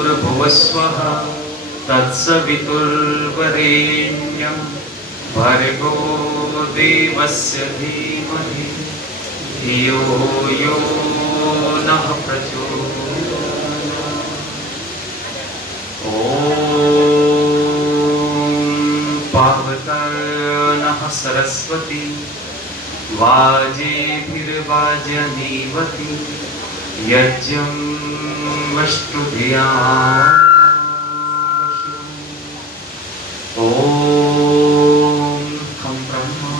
भूर्भुवस्वः तत्सवितुर्वरेण्यं भर्गो देवस्य धीमहि धियो यो नः प्रचोदयात्। ॐ पावतनः सरस्वती वाजेभिर्वाजनीवती यज्ञं वष्टुधिया। ओम खम ब्रह्मा।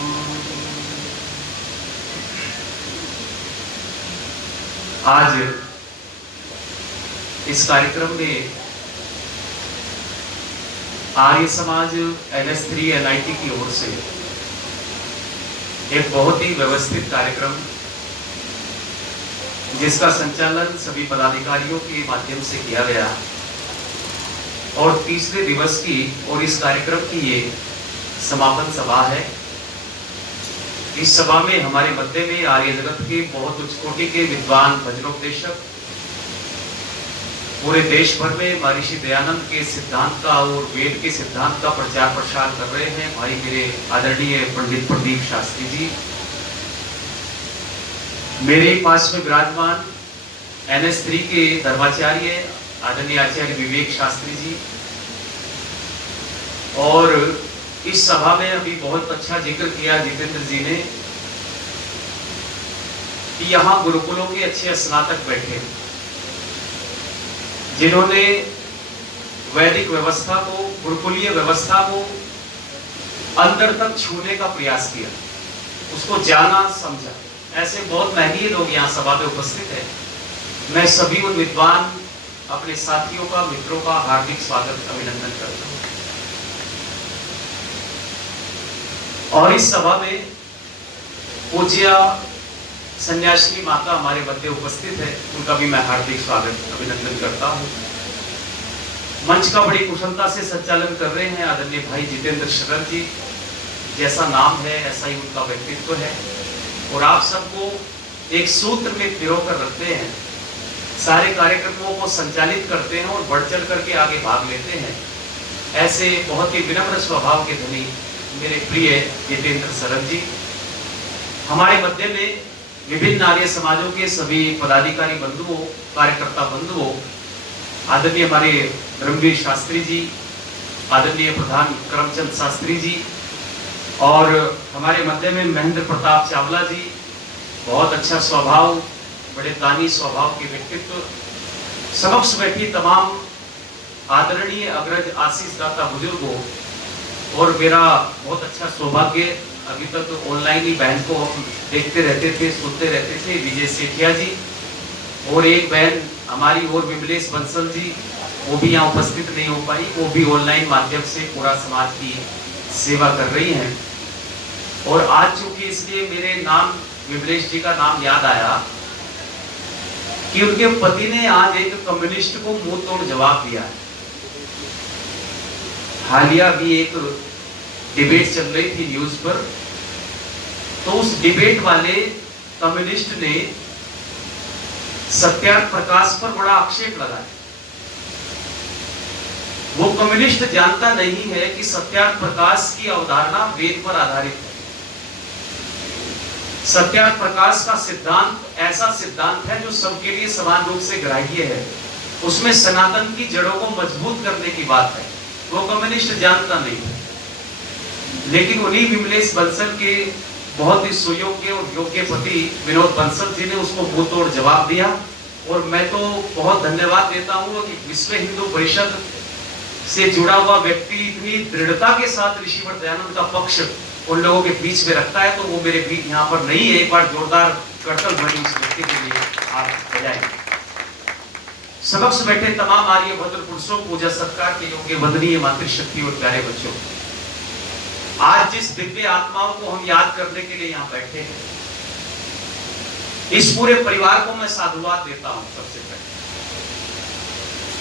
आज इस कार्यक्रम में आर्य समाज NS3 NIT की ओर से एक बहुत ही व्यवस्थित कार्यक्रम जिसका संचालन सभी पदाधिकारियों के माध्यम से किया गया और तीसरे दिवस की और इस कार्यक्रम की ये समापन सभा है। इस सभा में हमारे मध्य में आर्य जगत के बहुत उच्च कोटि के विद्वान भजनोपदेशक पूरे देश भर में महर्षि दयानंद के सिद्धांत का और वेद के सिद्धांत का प्रचार प्रसार कर रहे हैं भाई मेरे आदरणीय पंडित प्रदीप शास्त्री जी, मेरे पास में विराजमान NS3 के धर्माचार्य आदरणीय आचार्य विवेक शास्त्री जी, और इस सभा में अभी बहुत अच्छा जिक्र किया जितेंद्र जी ने कि यहाँ गुरुकुलों के अच्छे स्नातक बैठे जिन्होंने वैदिक व्यवस्था को, गुरुकुलीय व्यवस्था को अंदर तक छूने का प्रयास किया, उसको जाना समझा। ऐसे बहुत महनीय लोग यहाँ सभा में उपस्थित हैं। मैं सभी उन विद्वान अपने साथियों का, मित्रों का हार्दिक स्वागत अभिनंदन करता हूँ। और इस सभा में पूज्य सन्यासिनी माता हमारे मध्य उपस्थित है, उनका भी मैं हार्दिक स्वागत अभिनंदन करता हूँ। मंच का बड़ी कुशलता से संचालन कर रहे हैं आदरणीय भाई जितेंद्र शरण जी, जैसा नाम है ऐसा ही उनका व्यक्तित्व है और आप सबको एक सूत्र में पिरोकर रखते हैं, सारे कार्यक्रमों को संचालित करते हैं और बढ़ चढ़ करके आगे भाग लेते हैं। ऐसे बहुत ही विनम्र स्वभाव के धनी मेरे प्रिय जितेंद्र शरण जी, हमारे मध्य में विभिन्न आर्य समाजों के सभी पदाधिकारी बंधुओं, कार्यकर्ता बंधुओं, आदरणीय हमारे ब्रह्मवीर शास्त्री जी, आदरणीय प्रधान करमचंद शास्त्री जी, और हमारे मध्य में महेंद्र प्रताप चावला जी, बहुत अच्छा स्वभाव, बड़े दानी स्वभाव के व्यक्तित्व, समक्ष बैठी तमाम आदरणीय अग्रज आशीष दाता बुजुर्गों, और मेरा बहुत अच्छा सौभाग्य, अभी तक तो ऑनलाइन ही बहन को हम देखते रहते थे, सुनते रहते थे, विजय सेठिया जी, और एक बहन हमारी और विमलेश बंसल जी, वो भी यहाँ उपस्थित नहीं हो पाई, वो भी ऑनलाइन माध्यम से पूरा समाज की सेवा कर रही हैं। और आज चूंकि इसलिए मेरे नाम, विमलेश जी का नाम याद आया कि उनके पति ने आज एक कम्युनिस्ट को मुंह तोड़ जवाब दिया है। हालिया भी एक डिबेट चल रही थी न्यूज पर, तो उस डिबेट वाले कम्युनिस्ट ने सत्यार्थ प्रकाश पर बड़ा आक्षेप लगाया। वो कम्युनिस्ट जानता नहीं है कि सत्यार्थ प्रकाश की अवधारणा वेद पर आधारित है। सत्यार्थ प्रकाश का सिद्धांत ऐसा सिद्धांत है जो सबके लिए समान रूप से ग्राह्य है, उसमें सनातन की जड़ों को मजबूत करने की बात है। वो कम्युनिस्ट जानता नहीं है, लेकिन उन्हीं विमलेश बंसल के बहुत ही सुयोग्य और योग्य पति विनोद बंसल जी ने उसको मुंह तोड़ जवाब दिया। और मैं तो बहुत धन्यवाद देता हूँ कि विश्व हिंदू परिषद से जुड़ा हुआ व्यक्ति इतनी दृढ़ता के साथ ऋषिवर दयानंद का पक्ष उन लोगों के बीच में रखता है, तो वो मेरे बीच यहाँ पर नहीं है। एक बार जोरदार करतल ध्वनि उस व्यक्ति के लिए आप बजाएं। समक्ष बैठे तमाम आर्य भद्र पुरुषों, पूजा सत्कार के योग्य वंदनीय मातृशक्ति और प्यारे बच्चों, आज जिस दिव्य आत्माओं को हम याद करने के लिए यहाँ बैठे हैं, इस पूरे परिवार को मैं साधुवाद देता हूँ। सबसे पहले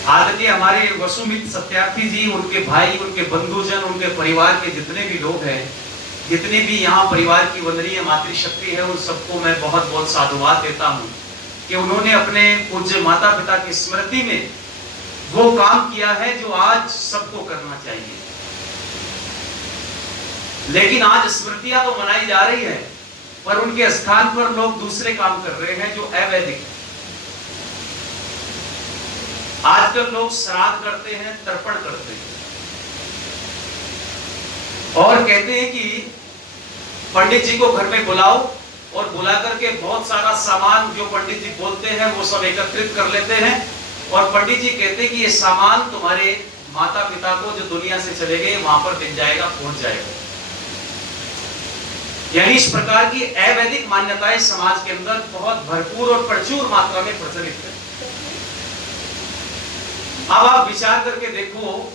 आदरणीय हमारे वसुमित सत्यार्थी जी, उनके भाई, उनके बंधुजन, उनके परिवार के जितने भी लोग हैं, जितने भी यहाँ परिवार की वंदनीय मातृशक्ति है, उन सबको मैं बहुत बहुत साधुवाद देता हूँ कि उन्होंने अपने पूज्य माता पिता की स्मृति में वो काम किया है जो आज सबको करना चाहिए। लेकिन आज स्मृतियां तो मनाई जा रही है, पर उनके स्थान पर लोग दूसरे काम कर रहे हैं जो अवैधिक है। आजकल लोग श्राद्ध करते हैं, तर्पण करते हैं और कहते हैं कि पंडित जी को घर में बुलाओ, और बुला करके बहुत सारा सामान जो पंडित जी बोलते हैं वो सब एकत्रित कर लेते हैं, और पंडित जी कहते हैं कि ये सामान तुम्हारे माता पिता को जो दुनिया से चले गए वहां पर मिल जाएगा, पहुंच जाएगा। यानी इस प्रकार की अवैधिक मान्यताएं समाज के अंदर बहुत भरपूर और प्रचुर मात्रा में प्रचलित है। अब आप विचार करके देखो,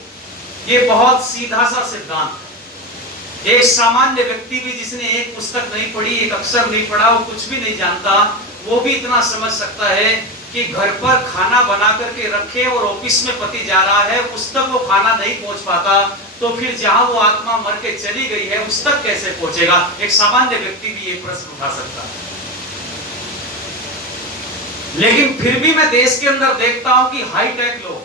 ये बहुत सीधा सा सिद्धांत है। एक सामान्य व्यक्ति भी जिसने एक पुस्तक नहीं पढ़ी, एक अक्षर नहीं पढ़ा, वो कुछ भी नहीं जानता, वो भी इतना समझ सकता है कि घर पर खाना बना करके रखे और ऑफिस में पति जा रहा है, उस तक वो खाना नहीं पहुंच पाता, तो फिर जहां वो आत्मा मर के चली गई है उस तक कैसे पहुंचेगा? एक सामान्य व्यक्ति भी ये प्रश्न उठा सकता है। लेकिन फिर भी मैं देश के अंदर देखता हूं कि हाईटेक लोग,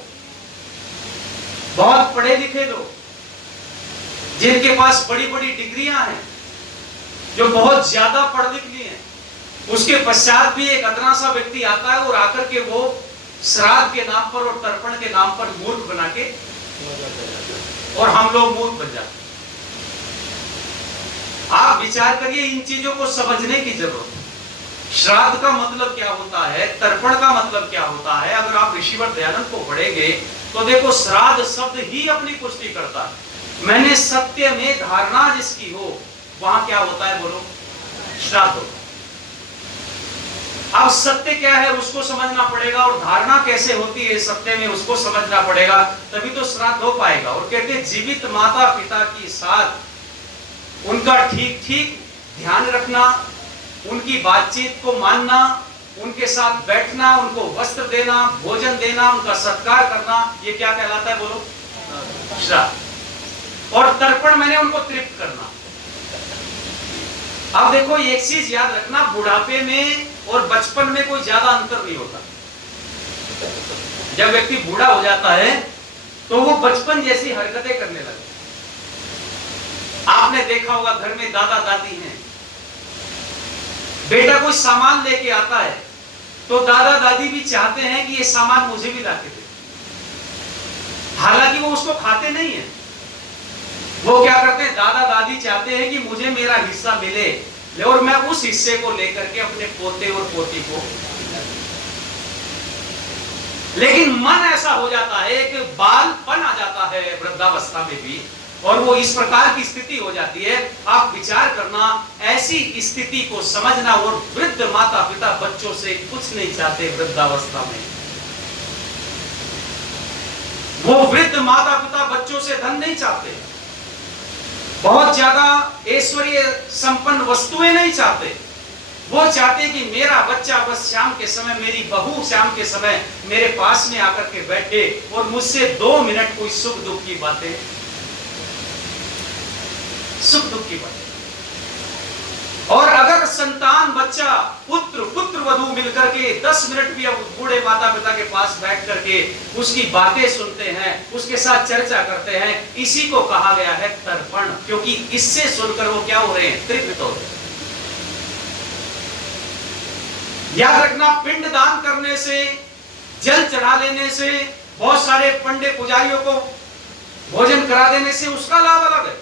बहुत पढ़े लिखे लोग, जिनके पास बड़ी बड़ी डिग्रियां हैं, जो बहुत ज्यादा पढ़ लिख लिए हैं, उसके पश्चात भी एक अदना सा व्यक्ति आता है और आकर के वो श्राद्ध के नाम पर और तर्पण के नाम पर मूर्ख बना के, और हम लोग मूर्ख बन जाते हैं। आप विचार करिए, इन चीजों को समझने की जरूरत है। श्राद्ध का मतलब क्या होता है, तर्पण का मतलब क्या होता है? अगर आप ऋषिवर दयानंद को पढ़ेंगे तो देखो, श्राद्ध शब्द ही अपनी पुष्टि करता है। मैंने सत्य में धारणा जिसकी हो, वहां क्या होता है बोलो? श्राद्ध होता है। अब सत्य क्या है उसको समझना पड़ेगा, और धारणा कैसे होती है सत्य में उसको समझना पड़ेगा, तभी तो श्राद्ध हो पाएगा। और कहते हैं जीवित माता पिता के साथ उनका ठीक ठीक ध्यान रखना, उनकी बातचीत को मानना, उनके साथ बैठना, उनको वस्त्र देना, भोजन देना, उनका सत्कार करना, ये क्या कहलाता है बोलो? श्राद्ध। और तर्पण मैंने उनको तृप्त करना। अब देखो, एक चीज याद रखना, बुढ़ापे में और बचपन में कोई ज्यादा अंतर नहीं होता। जब व्यक्ति बूढ़ा हो जाता है तो वो बचपन जैसी हरकतें करने लगता है। आपने देखा होगा, घर में दादा दादी हैं, बेटा कोई सामान लेके आता है तो दादा दादी भी चाहते हैं कि ये सामान मुझे भी लाके दे। हालांकि वो उसको खाते नहीं है, वो क्या करते हैं, दादा दादी चाहते हैं कि मुझे मेरा हिस्सा मिले और मैं उस हिस्से को लेकर के अपने पोते और पोती को। लेकिन मन ऐसा हो जाता है, एक बालपन आ जाता है वृद्धावस्था में भी, और वो इस प्रकार की स्थिति हो जाती है। आप विचार करना, ऐसी स्थिति को समझना। और वृद्ध माता पिता बच्चों से कुछ नहीं चाहते वृद्धावस्था में। वो वृद्ध माता पिता बच्चों से धन नहीं चाहते, बहुत ज्यादा ऐश्वर्य संपन्न वस्तुएं नहीं चाहते। वो चाहते कि मेरा बच्चा बस शाम के समय, मेरी बहू शाम के समय मेरे पास में आकर के बैठे और मुझसे 2 मिनट कोई सुख दुख की बातें, सुख दुख की बातें। और अगर संतान, बच्चा, पुत्र पुत्र वधू मिलकर के 10 मिनट भी अब बूढ़े माता पिता के पास बैठ करके उसकी बातें सुनते हैं, उसके साथ चर्चा करते हैं, इसी को कहा गया है तर्पण। क्योंकि इससे सुनकर वो क्या हो रहे हैं? तृप्त हो रहे हैं। याद रखना, पिंड दान करने से, जल चढ़ा लेने से, बहुत सारे पंडित पुजारियों को भोजन करा देने से उसका लाभ अलग है।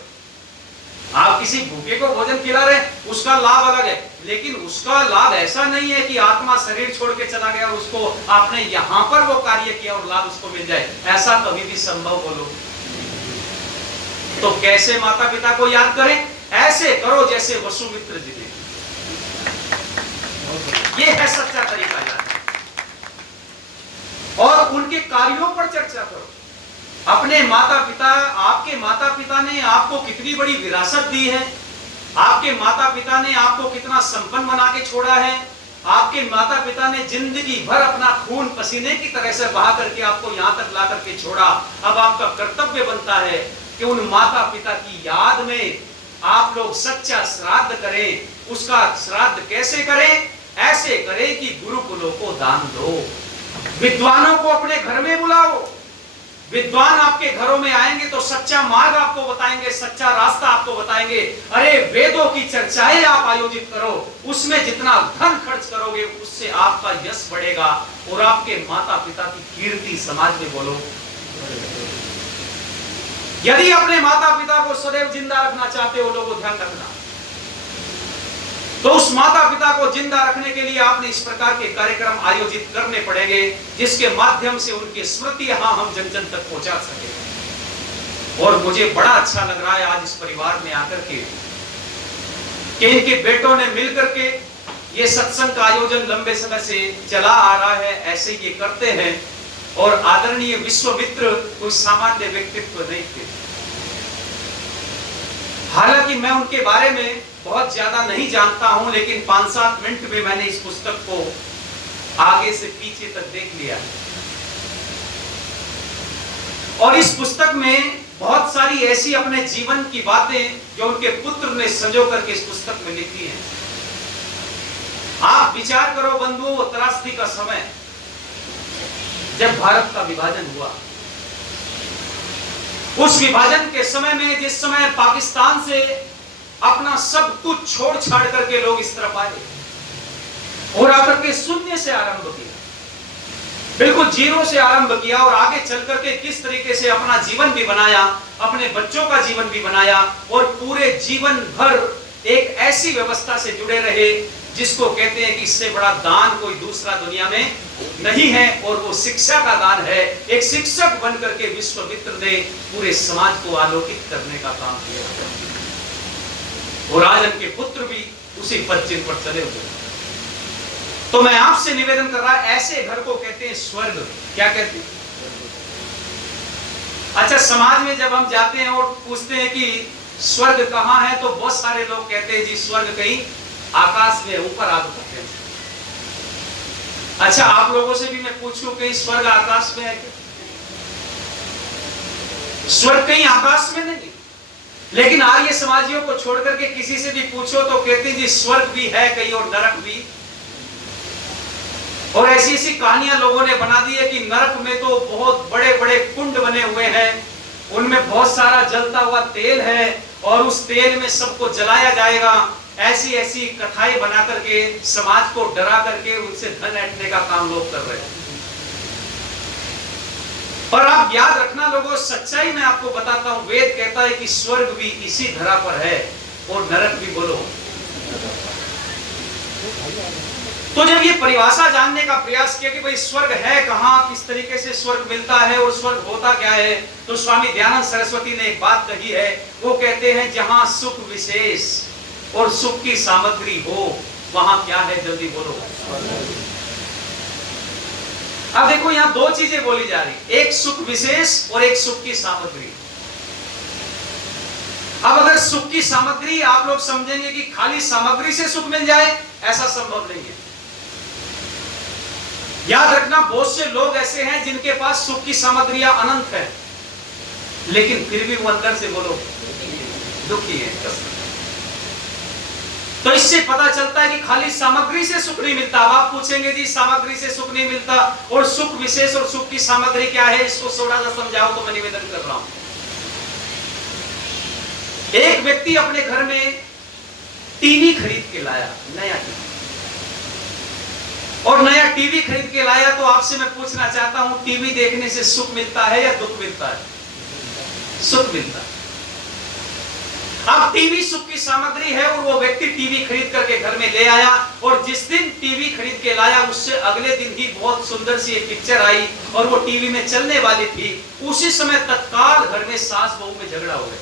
आप किसी भूखे को भोजन खिला रहे हैं, उसका लाभ अलग है। लेकिन उसका लाभ ऐसा नहीं है कि आत्मा शरीर छोड़ के चला गया और उसको आपने यहां पर वो कार्य किया और लाभ उसको मिल जाए, ऐसा कभी भी संभव बोलो? तो कैसे माता पिता को याद करें? ऐसे करो जैसे वसुमित्र जी ने। ये है सच्चा तरीका याद। और उनके कार्यों पर चर्चा करो। अपने माता पिता, आपके माता पिता ने आपको कितनी बड़ी विरासत दी है, आपके माता पिता ने आपको कितना संपन्न बना के छोड़ा है, आपके माता पिता ने जिंदगी भर अपना खून पसीने की तरह से बहा करके आपको यहां तक ला करके छोड़ा। अब आपका कर्तव्य बनता है कि उन माता पिता की याद में आप लोग सच्चा श्राद्ध करें। उसका श्राद्ध कैसे करें? ऐसे करें कि गुरुकुलों को दान दो, विद्वानों को अपने घर में बुलाओ, विद्वान आपके घरों में आएंगे तो सच्चा मार्ग आपको बताएंगे, सच्चा रास्ता आपको बताएंगे। अरे वेदों की चर्चाएं आप आयोजित करो, उसमें जितना धन खर्च करोगे उससे आपका यश बढ़ेगा और आपके माता पिता की कीर्ति समाज में बोलो। यदि अपने माता पिता को सदैव जिंदा रखना चाहते हो लोगों, ध्यान रखना, तो उस माता पिता को जिंदा रखने के लिए आपने इस प्रकार के कार्यक्रम आयोजित करने पड़ेंगे जिसके माध्यम से उनकी स्मृति यहां हम जन जन तक पहुंचा सके। और मुझे बड़ा अच्छा लग रहा है आज इस परिवार में आकर के कि इनके बेटों ने मिलकर के ये सत्संग का आयोजन लंबे समय से चला आ रहा है, ऐसे ये करते हैं। और आदरणीय विश्वामित्र कोई सामान्य व्यक्तित्व नहीं थे। हालांकि मैं उनके बारे में बहुत ज्यादा नहीं जानता हूं, लेकिन 5-7 मिनट में मैंने इस पुस्तक को आगे से पीछे तक देख लिया और इस पुस्तक में बहुत सारी ऐसी अपने जीवन की बातें जो उनके पुत्र ने संजो करके इस पुस्तक में लिखी हैं। आप विचार करो बंधुओं, वो त्रासदी का समय जब भारत का विभाजन हुआ, उस विभाजन के समय में जिस समय पाकिस्तान से अपना सब कुछ छोड़ छाड़ करके लोग इस तरफ आए और आकर के शून्य से आरंभ किया, बिल्कुल जीरो से आरंभ किया और आगे चल करके किस तरीके से अपना जीवन भी बनाया, अपने बच्चों का जीवन भी बनाया और पूरे जीवन भर एक ऐसी व्यवस्था से जुड़े रहे जिसको कहते हैं कि इससे बड़ा दान कोई दूसरा दुनिया में नहीं है, और वो शिक्षा का दान है। एक शिक्षक बन करके विश्वामित्र ने पूरे समाज को आलोकित करने का काम किया और आज उनके पुत्र भी उसी पद चिन्ह पर चले हुए। तो मैं आपसे निवेदन कर रहा, ऐसे घर को कहते हैं स्वर्ग। क्या कहते हैं? अच्छा, समाज में जब हम जाते हैं और पूछते हैं कि स्वर्ग कहां है, तो बहुत सारे लोग कहते हैं जी स्वर्ग कहीं आकाश में ऊपर आप कहते हैं। अच्छा, आप लोगों से भी मैं पूछूं कहीं स्वर्ग आकाश में है क्या? स्वर्ग कहीं आकाश में नहीं, लेकिन आर्य समाजियों को छोड़ करके किसी से भी पूछो तो कहते हैं जी स्वर्ग भी है कहीं और नरक भी। और ऐसी ऐसी कहानियां लोगों ने बना दी है कि नरक में तो बहुत बड़े बड़े कुंड बने हुए हैं, उनमें बहुत सारा जलता हुआ तेल है और उस तेल में सबको जलाया जाएगा। ऐसी ऐसी कथाएं बना करके समाज को डरा करके उनसे धन ऐंठने का काम लोग कर रहे हैं। और आप याद रखना लोगों, सच्चाई मैं आपको बताता हूं, वेद कहता है कि स्वर्ग भी इसी धरा पर है और नरक भी। बोलो, तो जब ये परिभाषा जानने का प्रयास किया कि भाई स्वर्ग है कहां, किस तरीके से स्वर्ग मिलता है और स्वर्ग होता क्या है, तो स्वामी दयानंद सरस्वती ने एक बात कही है। वो कहते हैं जहां सुख विशेष और सुख की सामग्री हो वहां क्या है, जल्दी बोलो। अब देखो यहां दो चीजें बोली जा रही, एक सुख विशेष और एक सुख की सामग्री। अब अगर सुख की सामग्री आप लोग समझेंगे कि खाली सामग्री से सुख मिल जाए, ऐसा संभव नहीं है। याद रखना, बहुत से लोग ऐसे हैं जिनके पास सुख की सामग्रियां अनंत है, लेकिन फिर भी वो अंदर से बोलो दुखी है। तो इससे पता चलता है कि खाली सामग्री से सुख नहीं मिलता। अब आप पूछेंगे जी सामग्री से सुख नहीं मिलता और सुख विशेष और सुख की सामग्री क्या है, इसको थोड़ा सा समझाओ। तो मैं निवेदन कर रहा हूं, एक व्यक्ति अपने घर में टीवी खरीद के लाया, नया टीवी, और नया टीवी खरीद के लाया। तो आपसे मैं पूछना चाहता हूं, टीवी देखने से सुख मिलता है या दुख मिलता है? सुख मिलता है। अब टीवी सुख की सामग्री है और वो व्यक्ति टीवी खरीद करके घर में ले आया, और जिस दिन टीवी खरीद के लाया उससे अगले दिन ही बहुत सुंदर सी एक पिक्चर आई और वो टीवी में चलने वाली थी। उसी समय तत्काल घर में सास बहू में झगड़ा हो गया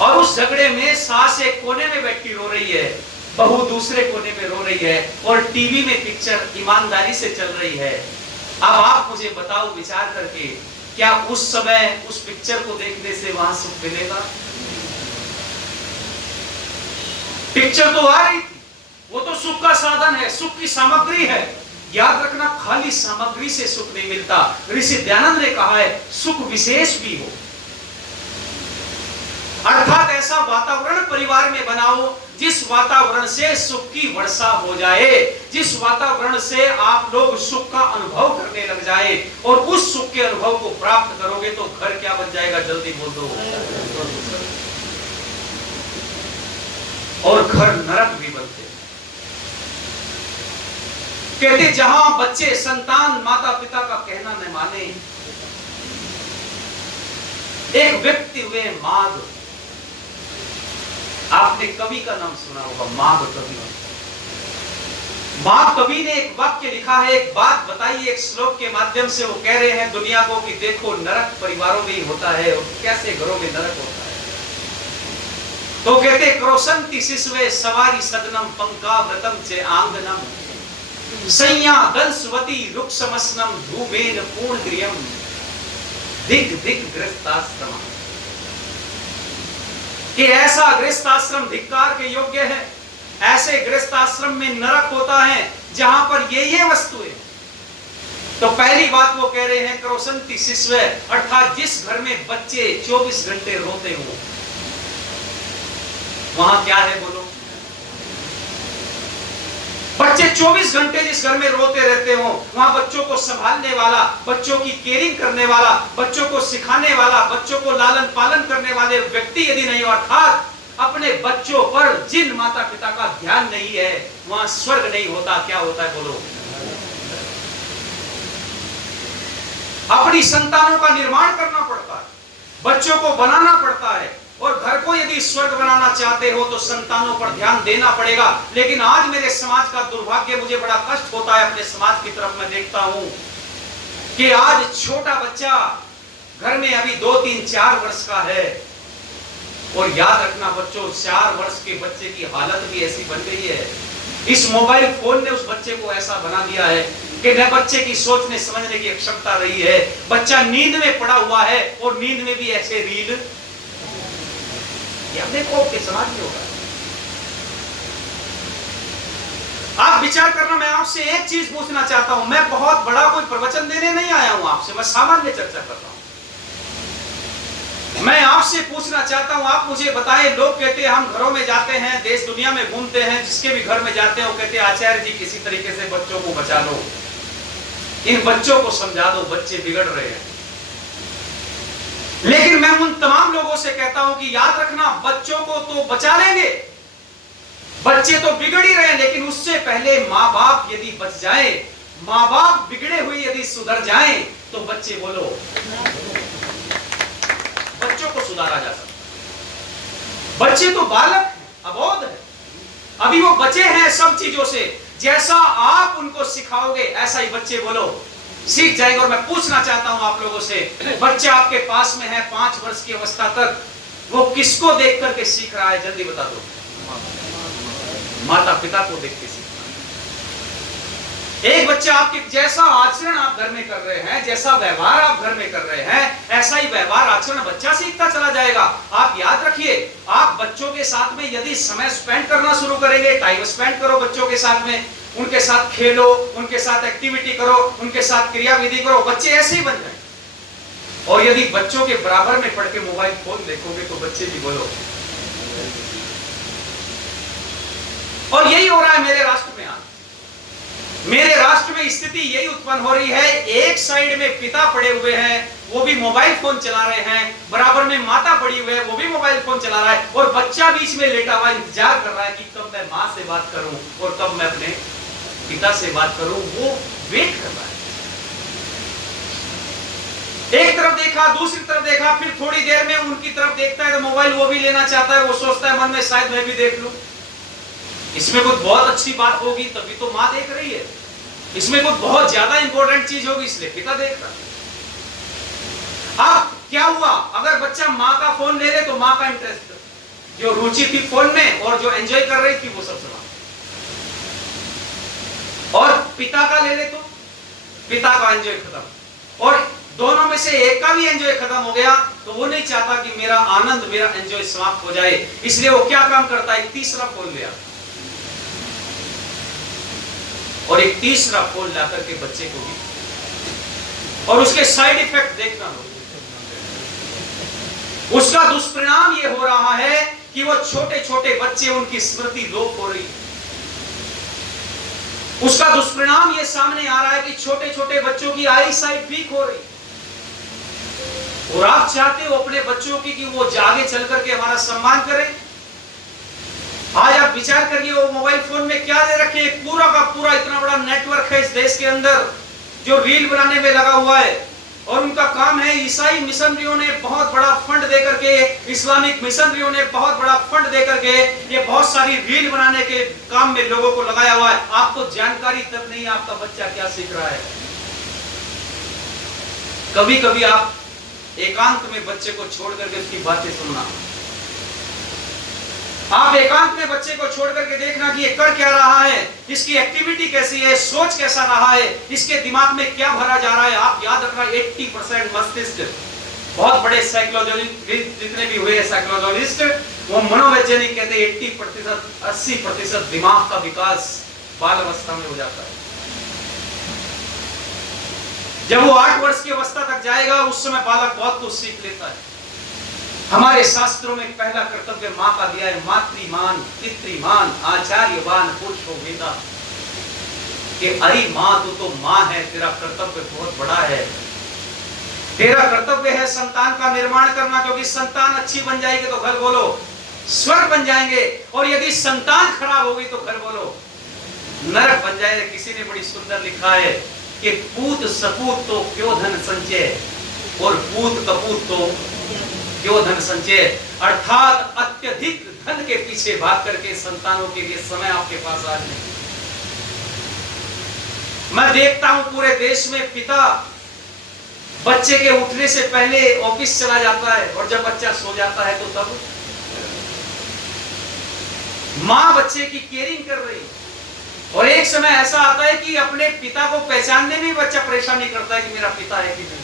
और उस झगड़े में सास एक कोने में बैठी रो रही है, बहू दूसरे कोने में रो रही है और टीवी में पिक्चर ईमानदारी से चल रही है। अब आप मुझे बताओ विचार करके, क्या उस समय उस पिक्चर को देखने से वहां सुख मिलेगा? पिक्चर तो आ रही थी, वो तो सुख का साधन है, सुख की सामग्री है। याद रखना, खाली सामग्री से सुख नहीं मिलता। ऋषि दयानंद ने कहा है सुख विशेष भी हो, अर्थात ऐसा वातावरण परिवार में बनाओ जिस वातावरण से सुख की वर्षा हो जाए, जिस वातावरण से आप लोग सुख का अनुभव करने लग जाए, और उस सुख के अनुभव को प्राप्त करोगे तो घर क्या बन जाएगा, जल्दी बोल दो। और घर नरक भी बनते। कहते जहां बच्चे संतान माता पिता का कहना न माने। एक व्यक्ति हुए माघ, आपने कवि का नाम सुना होगा, माघ कवि। माघ कवि ने एक वाक्य लिखा है, एक बात बताई एक श्लोक के माध्यम से। वो कह रहे हैं दुनिया को कि देखो नरक परिवारों में ही होता है, और कैसे घरों में नरक होता है। तो कहते क्रोशंति शिशवे सवारी सदनम पंकाव्रतम चे आंगनम संया दंसवती रुक्षमस्नम धूमेन पूर्ण गृहम दिग दिग गृहस्थाश्रम। कि ऐसा गृहस्थाश्रम धिक्कार के योग्य है। ऐसे गृहस्थाश्रम में नरक होता है जहां पर ये वस्तुएं। तो पहली बात वो कह रहे हैं क्रोशंति शिशवे, अर्थात जिस घर में बच्चे 24 घंटे रोते हो, वहां क्या है बोलो। बच्चे 24 घंटे जिस घर में रोते रहते हो, वहां बच्चों को संभालने वाला, बच्चों की केयरिंग करने वाला, बच्चों को सिखाने वाला, बच्चों को लालन पालन करने वाले व्यक्ति यदि नहीं, अर्थात अपने बच्चों पर जिन माता पिता का ध्यान नहीं है, वहां स्वर्ग नहीं होता। क्या होता है बोलो। अपनी संतानों का निर्माण करना पड़ता है, बच्चों को बनाना पड़ता है, और घर को यदि स्वर्ग बनाना चाहते हो तो संतानों पर ध्यान देना पड़ेगा। लेकिन आज मेरे समाज का दुर्भाग्य, मुझे बड़ा कष्ट होता है अपने समाज की तरफ मैं देखता हूं कि आज छोटा बच्चा घर में अभी 2, 3, 4 वर्ष का है, और याद रखना बच्चों, 4 वर्ष के बच्चे की हालत भी ऐसी बन गई है। इस मोबाइल फोन ने उस बच्चे को ऐसा बना दिया है कि न बच्चे की सोचने समझने की क्षमता रही है। बच्चा नींद में पड़ा हुआ है, और नींद में भी ऐसे रील देखो आपके समाज में होगा। आप विचार करना। मैं आपसे एक चीज पूछना चाहता हूं, मैं बहुत बड़ा कोई प्रवचन देने नहीं आया हूं आपसे, मैं सामान्य चर्चा कर रहा हूं। मैं आपसे पूछना चाहता हूं, आप मुझे बताएं। लोग कहते हैं हम घरों में जाते हैं, देश दुनिया में घूमते हैं, जिसके भी घर में जाते हैं वो कहते हैं आचार्य जी किसी तरीके से बच्चों को बचा लो, इन बच्चों को समझा दो, बच्चे बिगड़ रहे हैं। लेकिन मैं उन तमाम लोगों से कहता हूं कि याद रखना, बच्चों को तो बचा लेंगे, बच्चे तो बिगड़ ही रहे हैं, लेकिन उससे पहले माँ बाप यदि बच जाए, माँ बाप बिगड़े हुए यदि सुधर जाएं, तो बच्चे बोलो, बच्चों को सुधारा जा सकता। बच्चे तो बालक हैं, अबोध है, अभी वो बचे हैं सब चीजों से। जैसा आप उनको सिखाओगे ऐसा ही बच्चे बोलो सीख जाएंगे। और मैं पूछना चाहता हूं आप लोगों से, बच्चा आपके पास में है 5 वर्ष की अवस्था तक, वो किसको देख करके सीख रहा है, जल्दी बता दो। माता पिता को देख के सीख रहा है। एक बच्चा आपके जैसा आचरण आप घर में कर रहे हैं, जैसा व्यवहार आप घर में कर रहे हैं, ऐसा ही व्यवहार आचरण बच्चा सीखता चला जाएगा। आप याद रखिए, आप बच्चों के साथ में यदि समय स्पेंड करना शुरू करेंगे, टाइम स्पेंड करो बच्चों के साथ में, उनके साथ खेलो, उनके साथ एक्टिविटी करो, उनके साथ क्रियाविधि करो, बच्चे ऐसे ही बन जाएंगे। और यदि बच्चों के बराबर में पढ़ के मोबाइल फोन देखोगे तो बच्चे भी बोलो। और यही हो रहा है मेरे राष्ट्र में। आज मेरे राष्ट्र में स्थिति यही उत्पन्न हो रही है। एक साइड में पिता पड़े हुए हैं, वो भी मोबाइल फोन चला रहे हैं, बराबर में माता पड़ी हुई है, वो भी मोबाइल फोन चला रहा है, और बच्चा बीच में लेटा हुआ इंतजार कर रहा है कि कब मैं माँ से बात करूं और कब मैं अपने पिता से बात करूं। वो वेट कर रहा है। एक तरफ देखा, दूसरी तरफ देखा, फिर थोड़ी देर में उनकी तरफ देखता है तो मोबाइल वो भी लेना चाहता है। वो सोचता है मन में शायद मैं भी देख लूं, इसमें कुछ बहुत अच्छी बात होगी तभी तो माँ देख रही है, इसमें कुछ बहुत ज्यादा इंपॉर्टेंट चीज होगी इसलिए पिता देख रहा है। अब क्या हुआ, अगर बच्चा माँ का फोन ले ले तो माँ का इंटरेस्ट, जो रुचि थी फोन में और जो एंजॉय कर रही थी वो सब समाप्त। और पिता का ले ले तो पिता का एंजॉय खत्म। और दोनों में से एक का भी एंजॉय खत्म हो गया तो वो नहीं चाहता कि मेरा आनंद, मेरा एंजॉय समाप्त हो जाए, इसलिए वो क्या काम करता है, एक तीसरा फोन ले आता और एक तीसरा फोन ला करके बच्चे को भी, और उसके साइड इफेक्ट देखना हो। उसका दुष्परिणाम ये हो रहा है कि वो छोटे छोटे बच्चे, उनकी स्मृति लोप हो रही। उसका दुष्परिणाम ये सामने आ रहा है कि छोटे छोटे बच्चों की आई साइट वीक हो रही। और आप चाहते हो अपने बच्चों की कि वो आगे चल करके हमारा सम्मान करें। आज आप विचार करिए, वो मोबाइल फोन में क्या दे रखे, पूरा का पूरा इतना बड़ा नेटवर्क है इस देश के अंदर जो रील बनाने में लगा हुआ है, और उनका काम है, ईसाई मिशनरियों ने बहुत बड़ा फंड दे करके, इस्लामिक मिशनरियों ने बहुत बड़ा फंड दे करके ये बहुत सारी रील बनाने के काम में लोगों को लगाया हुआ है। आपको जानकारी तक नहीं आपका बच्चा क्या सीख रहा है। कभी कभी आप एकांत में बच्चे को छोड़ करके उसकी बातें सुनना, आप एकांत में बच्चे को छोड़ करके देखना कि ये कर क्या रहा है, इसकी एक्टिविटी कैसी है, सोच कैसा रहा है, इसके दिमाग में क्या भरा जा रहा है। आप याद रखना 80% मस्तिष्क, बहुत बड़े साइकोलॉजिस्ट जितने भी हुए साइकोलॉजिस्ट, वो मनोवैज्ञानिक कहते हैं 80% 80% दिमाग का विकास बाल अवस्था में हो जाता है। जब वो 8 वर्ष की अवस्था तक जाएगा उस समय बालक बहुत कुछ सीख लेता है। हमारे शास्त्रों में पहला कर्तव्य मां का दिया है, मातृमान पितृमान आचार्यवान पुरुषो वेदा, कि अरे मां तो मां है, तेरा कर्तव्य बहुत बड़ा है। तेरा कर्तव्य है संतान का निर्माण करना, क्योंकि संतान अच्छी बन जाएगी तो घर बोलो स्वर्ग बन जाएंगे, और यदि संतान खराब होगी तो घर बोलो नरक बन जाएगा। किसी ने बड़ी सुंदर लिखा है कि पूत सपूत तो क्यों धन संचय, और पूत कपूत तो क्यों धन संचय, अर्थात अत्यधिक धन के पीछे भाग करके संतानों के लिए समय आपके पास आज नहीं। मैं देखता हूं पूरे देश में पिता बच्चे के उठने से पहले ऑफिस चला जाता है, और जब बच्चा सो जाता है तो तब मां बच्चे की केयरिंग कर रही। और एक समय ऐसा आता है कि अपने पिता को पहचानने में बच्चा परेशान नहीं करता है कि मेरा पिता है कि नहीं।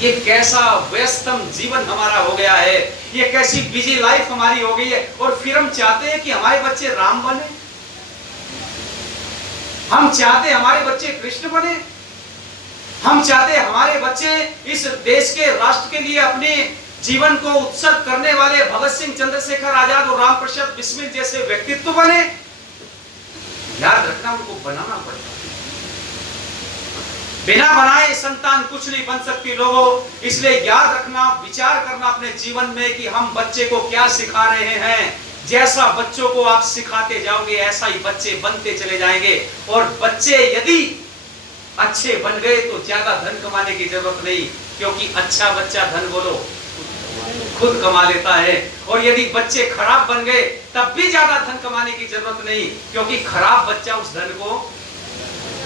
ये कैसा व्यस्तम जीवन हमारा हो गया है, ये कैसी बिजी लाइफ हमारी हो गई है। और फिर हम चाहते हैं कि हमारे बच्चे राम बने, हम चाहते हैं हमारे बच्चे कृष्ण बने, हम चाहते हैं हमारे बच्चे इस देश के राष्ट्र के लिए अपने जीवन को उत्सर्ग करने वाले भगत सिंह, चंद्रशेखर आजाद और रामप्रसाद बिस्मिल जैसे व्यक्तित्व बने। याद रखना, उनको बनाना पड़ता है। बिना बनाए संतान कुछ नहीं बन सकती लोगों। इसलिए याद रखना, विचार करना अपने जीवन में कि हम बच्चे को क्या सिखा रहे हैं। जैसा बच्चों को आप सिखाते जाओगे ऐसा ही बच्चे बनते चले जाएंगे। और बच्चे यदि अच्छे बन गए तो ज्यादा धन कमाने की जरूरत नहीं, क्योंकि अच्छा बच्चा धन बोलो खुद कमा लेता है। और यदि बच्चे खराब बन गए तब भी ज्यादा धन कमाने की जरूरत नहीं, क्योंकि खराब बच्चा उस धन को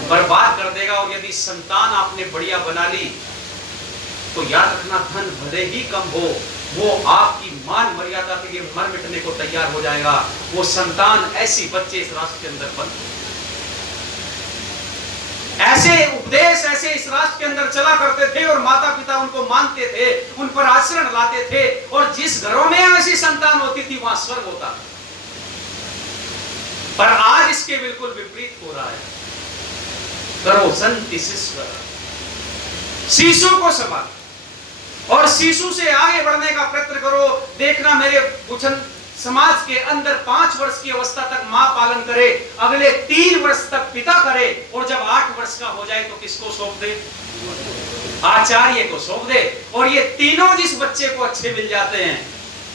बर्बाद कर देगा। और यदि संतान आपने बढ़िया बना ली तो याद रखना, धन भले ही कम हो, वो आपकी मान मर्यादा के लिए मर मिटने को तैयार हो जाएगा। वो संतान, ऐसी बच्चे इस राष्ट्र के अंदर बन, ऐसे उपदेश ऐसे इस राष्ट्र के अंदर चला करते थे, और माता पिता उनको मानते थे, उन पर आचरण लाते थे। और जिस घरों में ऐसी संतान होती थी वहां स्वर्ग होता था। पर आज इसके बिल्कुल विपरीत हो रहा है। करो संति शिशु, शिशु को संभालो और शिशु से आगे बढ़ने का प्रयत्न करो। देखना, मेरे वचन समाज के अंदर 5 वर्ष की अवस्था तक मां पालन करे, अगले 3 वर्ष तक पिता करे, और जब 8 वर्ष का हो जाए तो किसको सौंप दे? आचार्य को सौंप दे। और ये तीनों जिस बच्चे को अच्छे मिल जाते हैं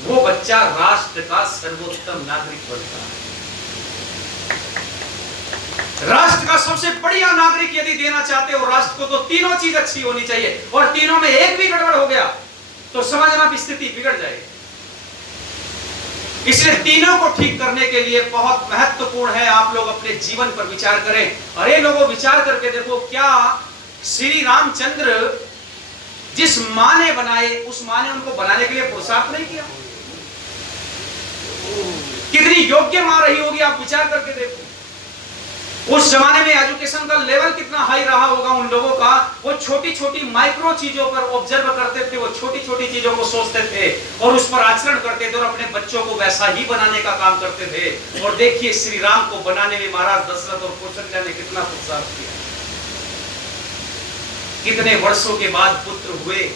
वो बच्चा राष्ट्र का सर्वोत्तम नागरिक बनता है। राष्ट्र का सबसे बढ़िया नागरिक यदि देना चाहते हो राष्ट्र को, तो तीनों चीज अच्छी होनी चाहिए। और तीनों में एक भी गड़बड़ हो गया तो समझना स्थिति बिगड़ जाएगी। इसलिए तीनों को ठीक करने के लिए बहुत महत्वपूर्ण है आप लोग अपने जीवन पर विचार करें। अरे लोगों, विचार करके देखो, क्या श्री रामचंद्र जिस मां ने बनाए उस मां ने उनको बनाने के लिए पुरुषार्थ नहीं किया? कितनी योग्य मां रही होगी, आप विचार करके देखो। उस जमाने में एजुकेशन का लेवल कितना हाई रहा होगा उन लोगों का। वो छोटी छोटी माइक्रो चीजों पर ऑब्जर्व करते थे, वो छोटी छोटी चीजों को सोचते थे और उस पर आचरण करते थे और अपने बच्चों को वैसा ही बनाने का काम करते थे। और देखिए, श्री राम को बनाने में महाराज दशरथ और कौशल्या ने कितना पुरुषार्थ किया। कितने वर्षों के बाद पुत्र हुए,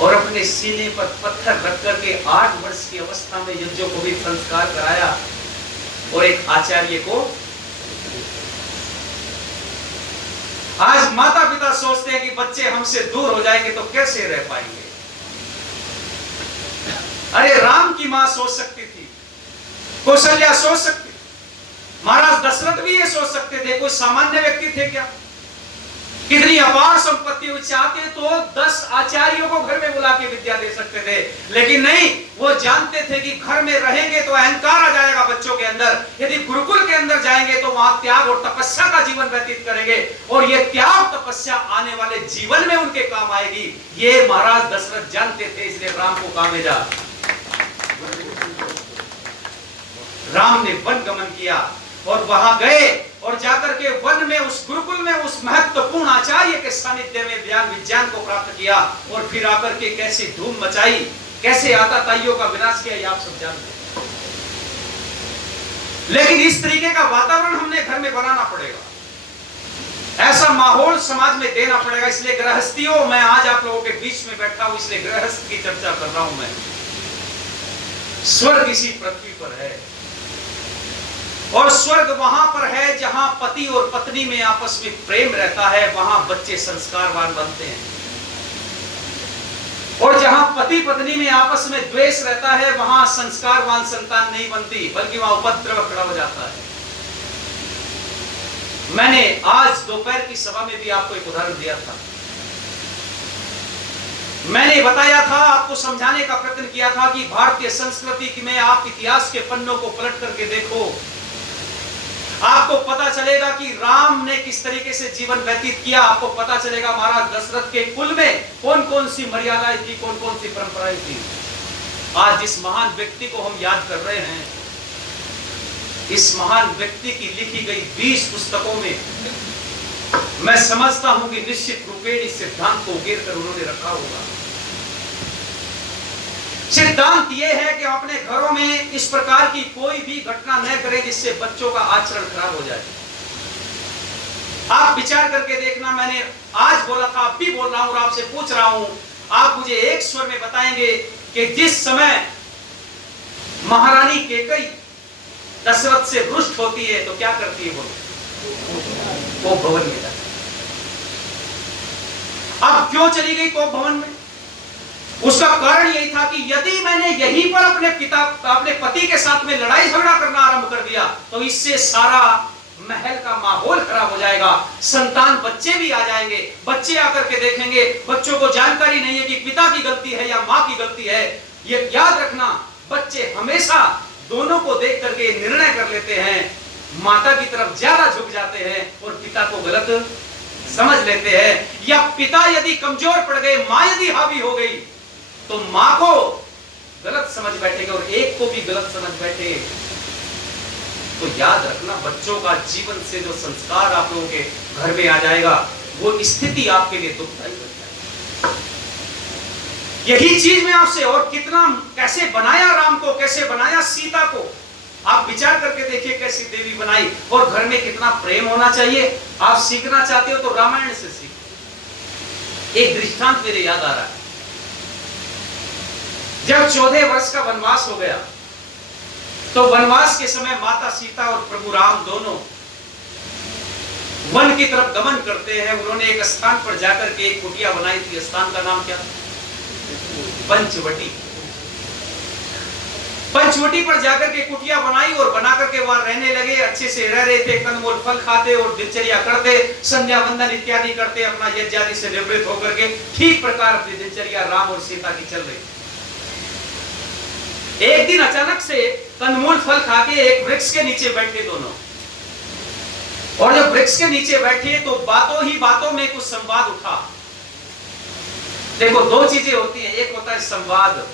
और अपने सीने पर पत्थर रख करके 8 वर्ष की अवस्था में यज्ञों को भी संस्कार कराया और एक आचार्य को। आज माता पिता सोचते हैं कि बच्चे हमसे दूर हो जाएंगे तो कैसे रह पाएंगे। अरे राम की मां सोच सकती थी, कौशल्या सोच सकती, महाराज दशरथ भी ये सोच सकते थे। कोई सामान्य व्यक्ति थे क्या? कितनी अपार संपत्ति हो, चाहते तो 10 आचार्यों को घर में बुला के विद्या दे सकते थे, लेकिन नहीं, वो जानते थे कि घर में रहेंगे तो अहंकार आ जाएगा बच्चों के अंदर। यदि गुरुकुल के अंदर जाएंगे तो वहां त्याग और तपस्या का जीवन व्यतीत करेंगे और ये त्याग तपस्या आने वाले जीवन में उनके काम आएगी। ये महाराज दशरथ जानते थे, इसलिए राम को कहा भेजा। राम ने वन गमन किया और वहां गए और जाकर के वन में उस गुरुकुल में उस महत्वपूर्ण आचार्य के सानिध्य में ज्ञान विज्ञान को प्राप्त किया और फिर आकर के कैसी धूम मचाई, कैसे आताताइयों का विनाश किया, ये आप सब जानते हैं। लेकिन इस तरीके का वातावरण हमने घर में बनाना पड़ेगा, ऐसा माहौल समाज में देना पड़ेगा। इसलिए गृहस्थियों, मैं आज आप लोगों के बीच में बैठा हूं, इसलिए गृहस्थ की चर्चा कर रहा हूं मैं। स्वर्ग इसी पृथ्वी पर है और स्वर्ग वहां पर है जहां पति और पत्नी में आपस में प्रेम रहता है, वहां बच्चे संस्कारवान बनते हैं। और जहां पति पत्नी में आपस में द्वेष रहता है, वहां संस्कारवान संतान नहीं बनती, बल्कि वहां उपद्रव खड़ा हो जाता है। मैंने आज दोपहर की सभा में भी आपको एक उदाहरण दिया था। मैंने बताया था, आपको समझाने का प्रयत्न किया था कि भारतीय संस्कृति में आप इतिहास के पन्नों को पलट करके देखो, आपको पता चलेगा कि राम ने किस तरीके से जीवन व्यतीत किया। आपको पता चलेगा महाराज दशरथ के कुल में कौन कौन सी मर्यादाएं थी, कौन कौन सी परंपराएं थी। आज जिस महान व्यक्ति को हम याद कर रहे हैं, इस महान व्यक्ति की लिखी गई 20 पुस्तकों में मैं समझता हूं कि निश्चित रूपेण इस सिद्धांत को उकेर कर उन्होंने रखा होगा। सिद्धांत यह है कि अपने घरों में इस प्रकार की कोई भी घटना न करें जिससे बच्चों का आचरण खराब हो जाए। आप विचार करके देखना, मैंने आज बोला था, अब भी बोल रहा हूं और आपसे पूछ रहा हूं, आप मुझे एक स्वर में बताएंगे कि जिस समय महारानी कैकेयी दशरथ से रुष्ट होती है तो क्या करती है? वो भवन में जाती। अब क्यों चली गई कोप भवन में? उसका कारण यही था कि यदि मैंने यहीं पर अपने पति के साथ में लड़ाई झगड़ा करना आरंभ कर दिया तो इससे सारा महल का माहौल खराब हो जाएगा, संतान बच्चे भी आ जाएंगे, बच्चे आकर के देखेंगे, बच्चों को जानकारी नहीं है कि पिता की गलती है या मां की गलती है। ये याद रखना, बच्चे हमेशा दोनों को देख करके निर्णय कर लेते हैं, माता की तरफ ज्यादा झुक जाते हैं और पिता को गलत समझ लेते हैं। या पिता यदि कमजोर पड़ गए, मां यदि हावी हो गई तो मां को गलत समझ बैठेगा और एक को भी गलत समझ बैठे। तो याद रखना, बच्चों का जीवन से जो संस्कार आप लोगों के घर में आ जाएगा, वो स्थिति आपके लिए दुखदायी बन जाएगी। यही चीज मैं आपसे, और कितना कैसे बनाया राम को, कैसे बनाया सीता को, आप विचार करके देखिए कैसी देवी बनाई और घर में कितना प्रेम होना चाहिए। आप सीखना चाहते हो तो रामायण से सीखो। एक दृष्टांत मेरे याद आ रहा है, जब 14 वर्ष का वनवास हो गया तो वनवास के समय माता सीता और प्रभु राम दोनों वन की तरफ गमन करते हैं। उन्होंने एक स्थान पर जाकर के एक कुटिया बनाई थी। स्थान का नाम क्या? पंचवटी। पंचवटी पर जाकर के कुटिया बनाई और बना करके वहां रहने लगे। अच्छे से रह रहे थे, कंदमूल फल खाते और दिनचर्या करते, संध्या वंदन इत्यादि करते, अपना यज्ञ आदि से निवृत्त होकर के ठीक प्रकार अपनी दिनचर्या राम और सीता की चल रही। एक दिन अचानक से कंदमूल फल खा के एक वृक्ष के नीचे बैठे दोनों, और जब वृक्ष के नीचे बैठे तो बातों ही बातों में कुछ संवाद उठा। देखो, दो चीजें होती हैं, एक होता है संवाद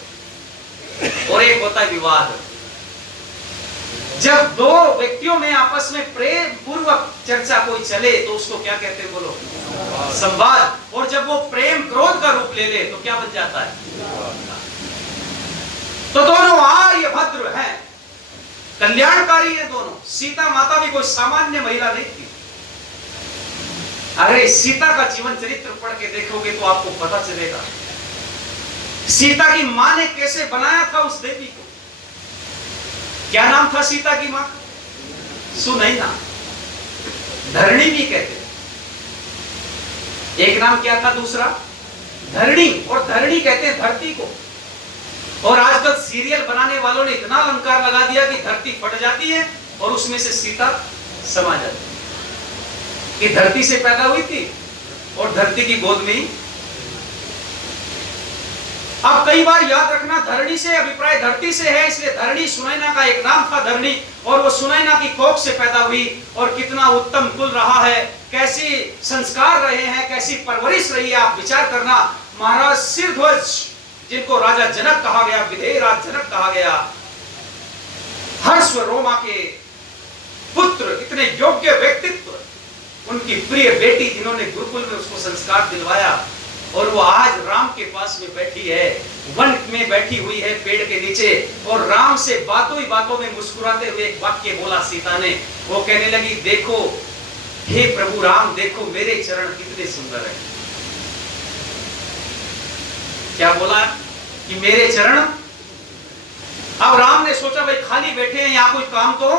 और एक होता है विवाद। जब दो व्यक्तियों में आपस में प्रेम पूर्वक चर्चा कोई चले तो उसको क्या कहते हैं? बोलो, संवाद। और जब वो प्रेम क्रोध का रूप ले ले तो क्या बन जाता है? तो दोनों आर्य भद्र हैं, कल्याणकारी है दोनों। सीता माता भी कोई सामान्य महिला नहीं थी। अरे सीता का जीवन चरित्र पढ़ के देखोगे तो आपको पता चलेगा सीता की मां ने कैसे बनाया था उस देवी को? क्या नाम था सीता की मां? सुनैना, धरणी भी कहते हैं। एक नाम क्या था दूसरा? धरणी, और धरणी कहते हैं धरती को। और आजकल सीरियल बनाने वालों ने इतना अलंकार लगा दिया कि धरती फट जाती है और उसमें से सीता समा जाती है। कि धरती से पैदा हुई थी और धरती की गोद में ही। अब कई बार याद रखना, धरणी से अभिप्राय धरती से है, इसलिए धरणी सुनैना का एक नाम था धरणी, और वो सुनैना की कोख से पैदा हुई। और कितना उत्तम कुल रहा है, कैसी संस्कार रहे हैं, कैसी परवरिश रही है, आप विचार करना। महाराज सिरध्वज, जिनको राजा जनक कहा गया, विधेय राज जनक कहा गया, हर्ष व रोमा के पुत्र, इतने योग्य व्यक्तित्व, उनकी प्रिय बेटी जिन्होंने गुरुकुल में उसको संस्कार दिलवाया, और वो आज राम के पास में बैठी है, वन में बैठी हुई है पेड़ के नीचे, और राम से बातों ही बातों में मुस्कुराते हुए एक वाक्य बोला सीता ने। वो कहने लगी, देखो हे प्रभु राम, देखो मेरे चरण कितने सुंदर हैं। क्या बोला? कि मेरे चरण। अब राम ने सोचा भाई खाली बैठे हैं, यहां कोई काम तो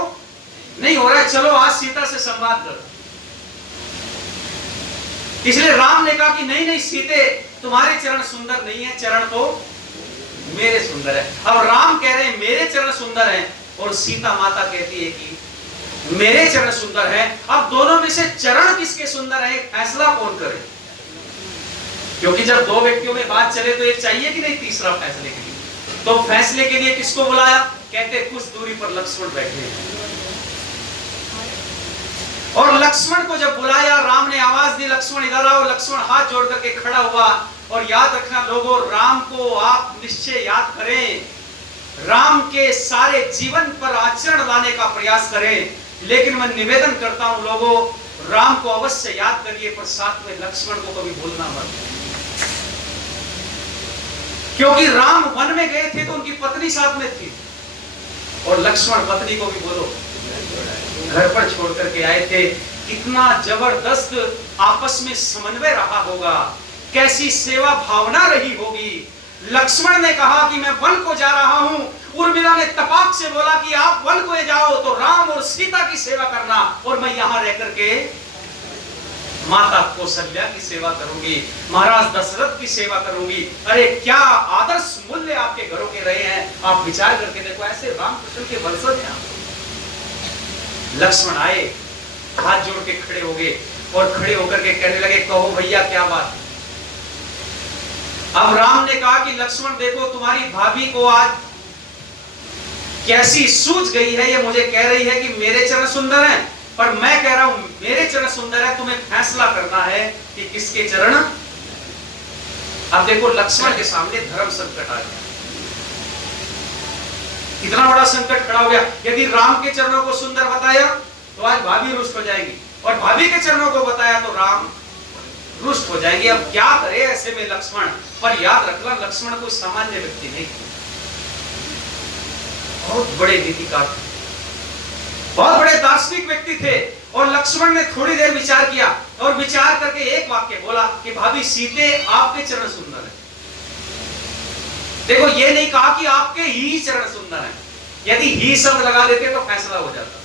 नहीं हो रहा है, चलो आज सीता से संवाद करो। इसलिए राम ने कहा कि नहीं नहीं सीते, तुम्हारे चरण सुंदर नहीं है, चरण तो मेरे सुंदर है। अब राम कह रहे हैं मेरे चरण सुंदर हैं, और सीता माता कहती है कि मेरे चरण सुंदर हैं। अब दोनों में से चरण किसके सुंदर है, फैसला कौन करे? क्योंकि जब दो व्यक्तियों में बात चले तो एक चाहिए कि नहीं तीसरा फैसले के लिए। तो फैसले के लिए किसको बुलाया? कहते कुछ दूरी पर लक्ष्मण बैठे हैं। और लक्ष्मण को जब बुलाया, राम ने आवाज दी, लक्ष्मण इधर आओ। लक्ष्मण हाथ जोड़ करके खड़ा हुआ। और याद रखना लोगों, राम को आप निश्चय याद करें, राम के सारे जीवन पर आचरण लाने का प्रयास करें। लेकिन मैं निवेदन करता हूं लोगों, राम को अवश्य याद करिए, पर साथ में लक्ष्मण को कभी भूलना मत। क्योंकि राम वन में गए थे तो उनकी पत्नी साथ में थी, और लक्ष्मण पत्नी को भी बोलो घर पर छोड़ करके आए थे। कितना जबरदस्त आपस में समन्वय रहा होगा, कैसी सेवा भावना रही होगी। लक्ष्मण ने कहा कि मैं वन को जा रहा हूं, उर्मिला ने तपाक से बोला कि आप वन को जाओ तो राम और सीता की सेवा करना, और मैं यहां रह करके माता कौशल्या की सेवा करूंगी, महाराज दशरथ की सेवा करूंगी। अरे क्या आदर्श मूल्य आपके घरों के रहे हैं, आप विचार करके देखो। ऐसे रामकृष्ण के वंशज हैं। लक्ष्मण आए, हाथ जोड़ के खड़े हो गए, और खड़े होकर के कहने लगे, कहो भैया क्या बात। अब राम ने कहा कि लक्ष्मण देखो, तुम्हारी भाभी को आज कैसी सूझ गई है, ये मुझे कह रही है कि मेरे चरण सुंदर हैं, पर मैं कह रहा हूं मेरे चरण सुंदर है। तुम्हें फैसला करना है कि किसके चरण। अब देखो लक्ष्मण के सामने धर्म संकट आ गया, कितना बड़ा संकट खड़ा हो गया। यदि राम के चरणों को सुंदर बताया तो आज भाभी रुष्ट हो जाएगी, और भाभी के चरणों को बताया तो राम रुष्ट हो जाएंगे। अब क्या करे ऐसे में लक्ष्मण? पर याद रखना, लक्ष्मण कोई सामान्य व्यक्ति नहीं, बहुत बड़े नीतिकार थे, बहुत बड़े दार्शनिक व्यक्ति थे। और लक्ष्मण ने थोड़ी देर विचार किया, और विचार करके एक वाक्य बोला कि भाभी सीते आपके चरण सुंदर है। देखो ये नहीं कहा कि आपके ही चरण सुंदर हैं, यदि ही शब्द लगा देते तो फैसला हो जाता,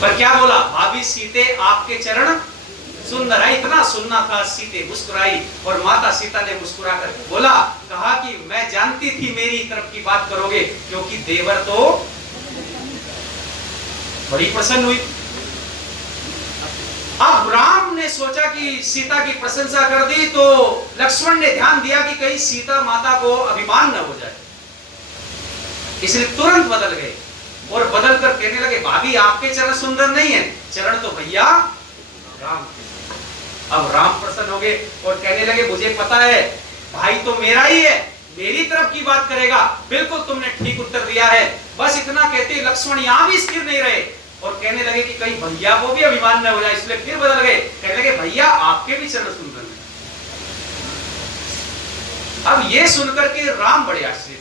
पर क्या बोला? भाभी सीते आपके चरण सुंदर है। इतना सुनना था, सीते मुस्कुराई, और माता सीता ने मुस्कुरा कर बोला, कहा कि मैं जानती थी मेरी तरफ की बात करोगे, क्योंकि देवर तो बड़ी प्रसन्न हुई। अब राम ने सोचा कि सीता की प्रशंसा कर दी, तो लक्ष्मण ने ध्यान दिया कि कहीं सीता माता को अभिमान न हो जाए, इसलिए तुरंत बदल गए, और बदल कर कहने लगे, भाभी आपके चरण सुंदर नहीं है, चरण तो भैया राम के। अब राम प्रसन्न हो गए और कहने लगे, मुझे पता है भाई तो मेरा ही है, मेरी तरफ की बात करेगा। बिल्कुल तुमने ठीक उत्तर दिया है। बस इतना कहते लक्ष्मण यहां भी स्थिर नहीं रहे, और कहने लगे कि कहीं भैया को भी अभिमान न हो जाए, इसलिए फिर बदल गए, कहने लगे भैया आपके भी चरण सुंदर हैं। अब ये सुनकर के राम बड़े आश्चर्य,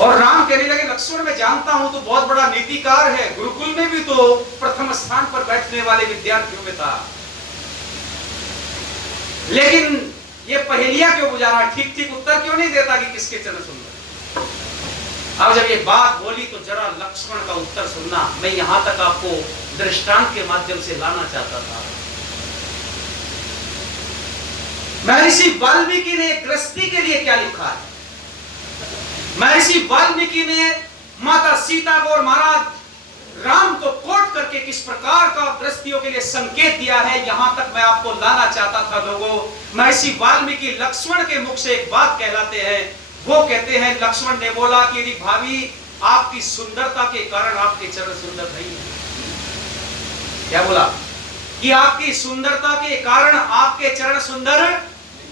और राम कहने लगे, लक्ष्मण मैं जानता हूं तो बहुत बड़ा नीतिकार है, गुरुकुल में भी तो प्रथम स्थान पर बैठने वाले विद्यार्थियों में था, लेकिन ये पहेलियां क्यों बुझा रहा है, ठीक ठीक उत्तर क्यों नहीं देता कि किसके चरण सुंदर। अब जब ये बात बोली तो जरा लक्ष्मण का उत्तर सुनना। मैं यहां तक आपको दृष्टांत के माध्यम से लाना चाहता था। महर्षि वाल्मीकि ने गृहस्थी के लिए क्या लिखा है? महर्षि वाल्मीकि ने माता सीता को और महाराज राम को कोट करके किस प्रकार का गृहस्थियों के लिए संकेत दिया है, यहां तक मैं आपको लाना चाहता था। लोगों, महर्षि वाल्मीकि लक्ष्मण के मुख से एक बात कहलाते हैं। वो कहते हैं, लक्ष्मण ने बोला कि यदि भाभी आपकी सुंदरता के कारण आपके चरण सुंदर नहीं है। क्या बोला? कि आपकी सुंदरता के कारण आपके चरण सुंदर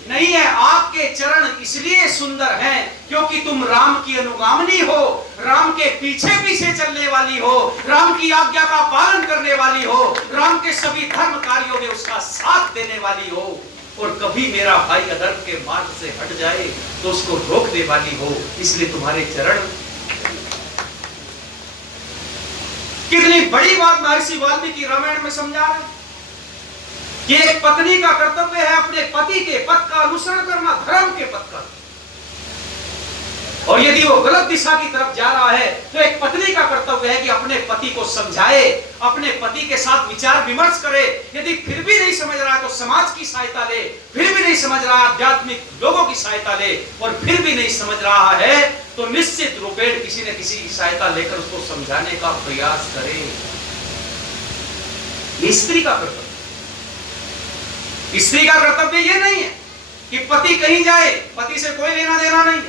नहीं है। आपके चरण इसलिए सुंदर हैं क्योंकि तुम राम की अनुगामिनी हो, राम के पीछे पीछे चलने वाली हो, राम की आज्ञा का पालन करने वाली हो, राम के सभी धर्म कार्यों में उसका साथ देने वाली हो, और कभी मेरा भाई अधर्म के मार्ग से हट जाए तो उसको रोकने वाली हो। इसलिए तुम्हारे चरण। कितनी बड़ी बात महर्षि वाल्मीकि रामायण में समझा रहे हैं कि एक पत्नी का कर्तव्य है अपने पति के पथ का अनुसरण करना, धर्म के पथ का। और यदि वो गलत दिशा की तरफ जा रहा है तो एक पत्नी का कर्तव्य है कि अपने पति को समझाए, अपने पति के साथ विचार विमर्श करे। यदि फिर भी नहीं समझ रहा है तो समाज की सहायता ले, फिर भी नहीं समझ रहा है आध्यात्मिक लोगों की सहायता ले, और फिर भी नहीं समझ रहा है तो निश्चित रूपेण किसी न किसी की सहायता लेकर उसको समझाने का प्रयास करे। ये स्त्री का कर्तव्य। स्त्री का कर्तव्य ये नहीं है कि पति कहीं जाए, पति से कोई लेना देना नहीं।